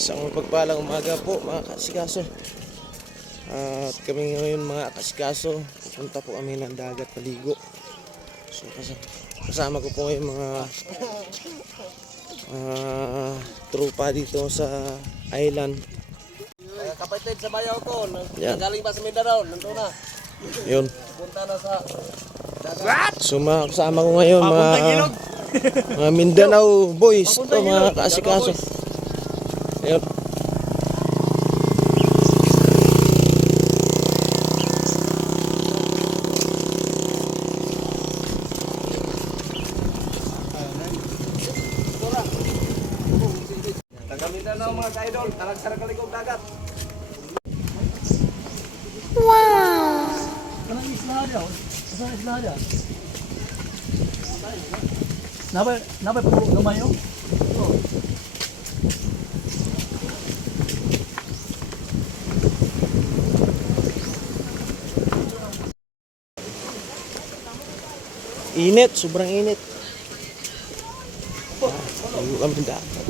Isang pagpalang umaga po mga kasikaso. At kami ngayon mga kasikaso, pupunta po kami ng dagat paligo. So kasama ko po ngayon mga tropa dito sa island. Kapatid sa bayaw ko, Yan. galing pa sa Mindanao, nandun na. Yun. Punta na sa So mga kasama ko ngayon mga Mindanao boys to mga kasikaso. Ayun. taga Mindanao mga ka-idol, talagsara kaligog dagat. Kanang isla dia. Kanang isla dia. Napa po gamay yo? Init, sobrang init. Ang kami dagat.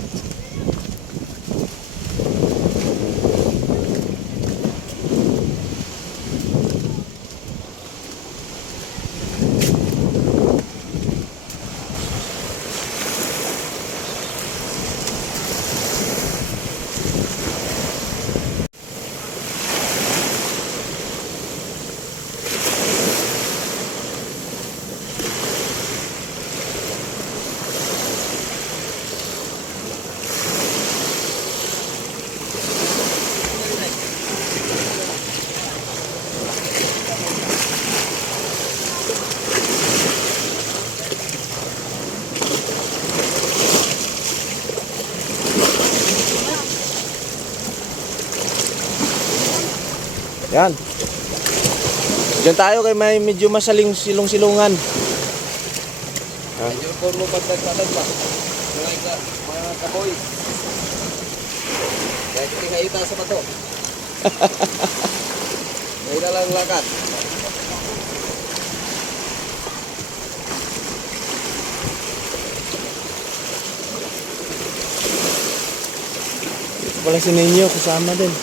Yan. Diyan tayo kay may medyo masaling silong-silungan. Medyo porno pagdagdagan pa. Mga kaboy. Kaya tingaita sa bato. May dalang lakad. Ito pala si Ninyo, kasama din.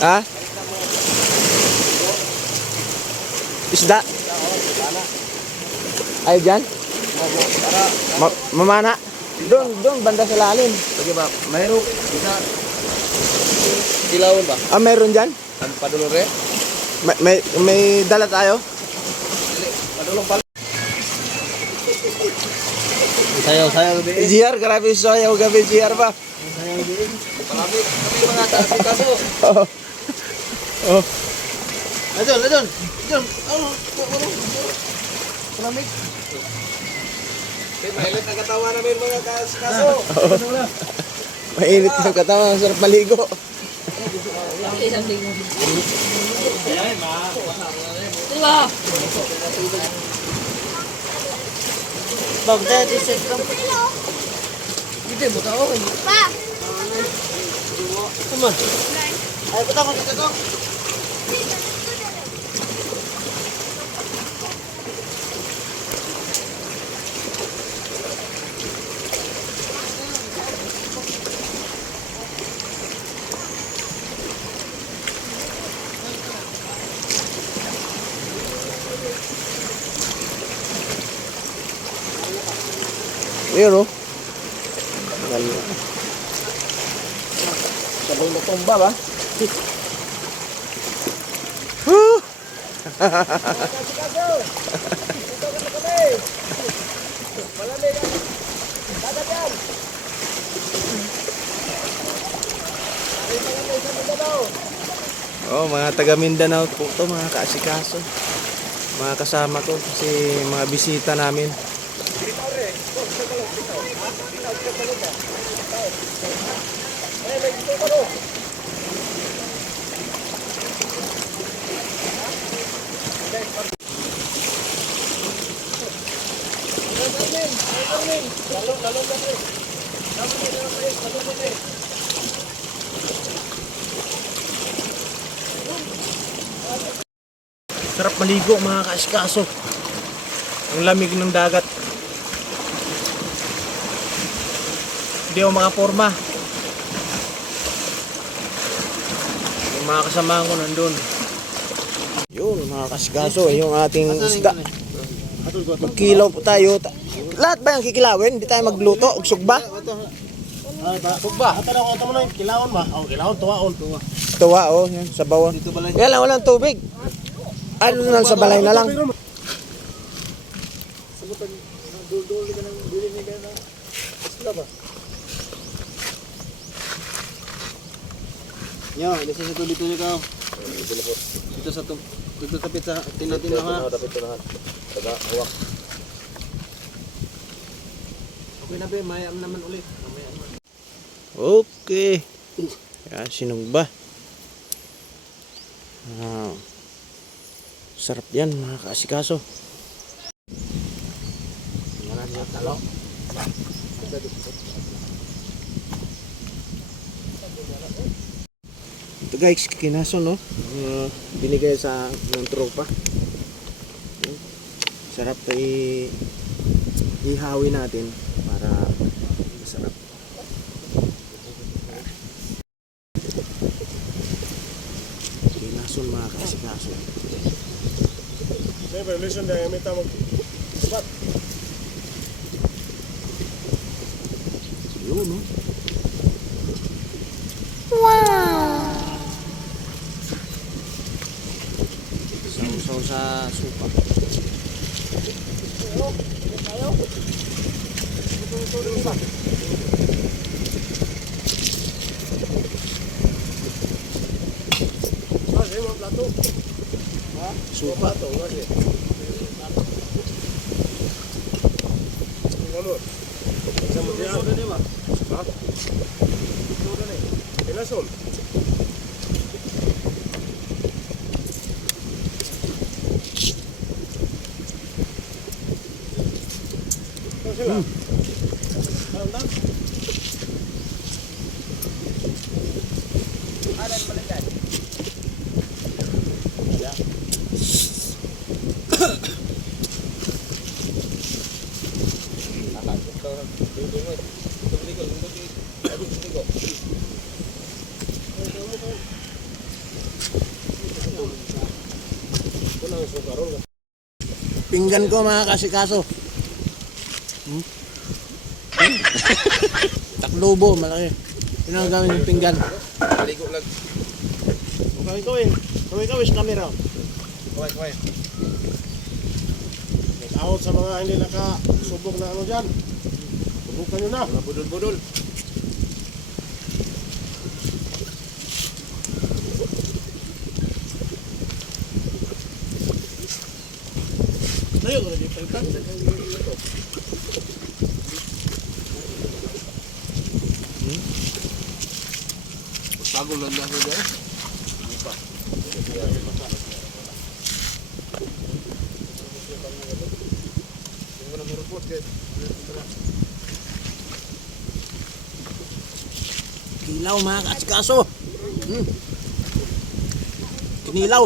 Ha? Isda? Ay, dyan? Mamana? Doon, banda sa lalim. Sige ba, mayroon isa kilawon ba? Ah, meron dyan? Ang padulore? May dala tayo? Padulong pala. Sayaw gabi. GR, grabe sayaw gabi GR ba? Marami kami mga taasikaso. Oo. Oh. Adon. Malamig. Mainit ang katawan namin mga taasikaso. Mainit ang katawan, sarap maligo. Bagdad iset lang. Dito mo tao. Pa! Tama. Ay, puta ko dito. Yun o. Sabay na tumba ba? Oh, mga taga Mindanao po to, mga kaasikaso. Mga kasama ko kasi mga bisita namin. Sarap maligo mga kaasikaso. Ang lamig ng dagat. Hindi ako makaporma. Yung mga kasama ko nandun. Yun mga kasgaso, yung ating isda. Magkilaw po tayo. Lahat ba yung kikilawin? Hindi tayo magluto? Ugsog ba? Sugba. Ato na ko ito mo na yung kilawon ba? Oh, kilawon, tuwaon. Tuwa oh, yan, sa bawang. Kaya lang, walang tubig. Ano lang, sa balay na lang. Yo, dito sa tuloy-tuloy ka. Dito sa dito tapit sa tinahan. Tapit tinahan. Taga hawak. Okay na ba, mayam naman ulit. Okay. Yan, sinugba. Sarap yan mga kaasikaso. Wala niya talo. Ito guys, kinaso no. Binigay sa ng tropa. Sarap to ihawi natin para masarap. Kinaso mga kaasikaso. Never listen to him ito mag Yun no. Sausaw sa supa. Supa. Ilason. Pinggan ko mga kasikaso. Taklobo, malaki. Yun ang gamit yung pinggan. Ligo lang. Kawin, camera. Kaway. Out sa mga hindi nakasubok na ano dyan. Subukan nyo na. Mga budol-budol. Layo ko na dito. Pagpagol lang dahil dyan. Kilaw mga kasikaso. Kinilaw.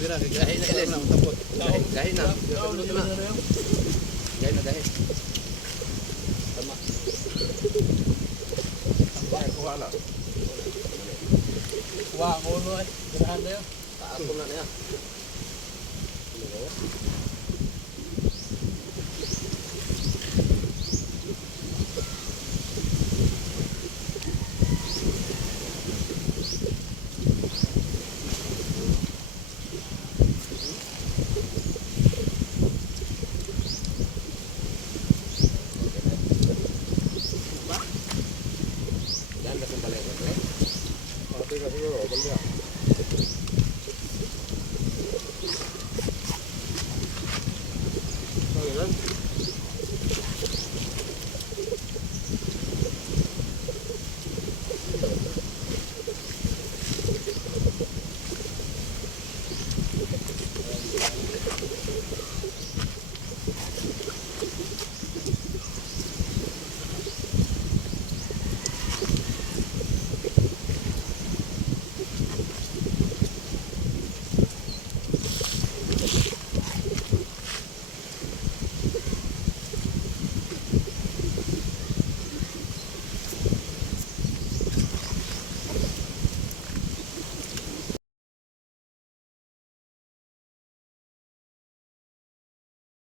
Gahin na ilan. Gahin na. Gahin. Tama. Kuha na. Wah, kuno ay. Ganahan na yun. Taas ko na niya. Ano yan?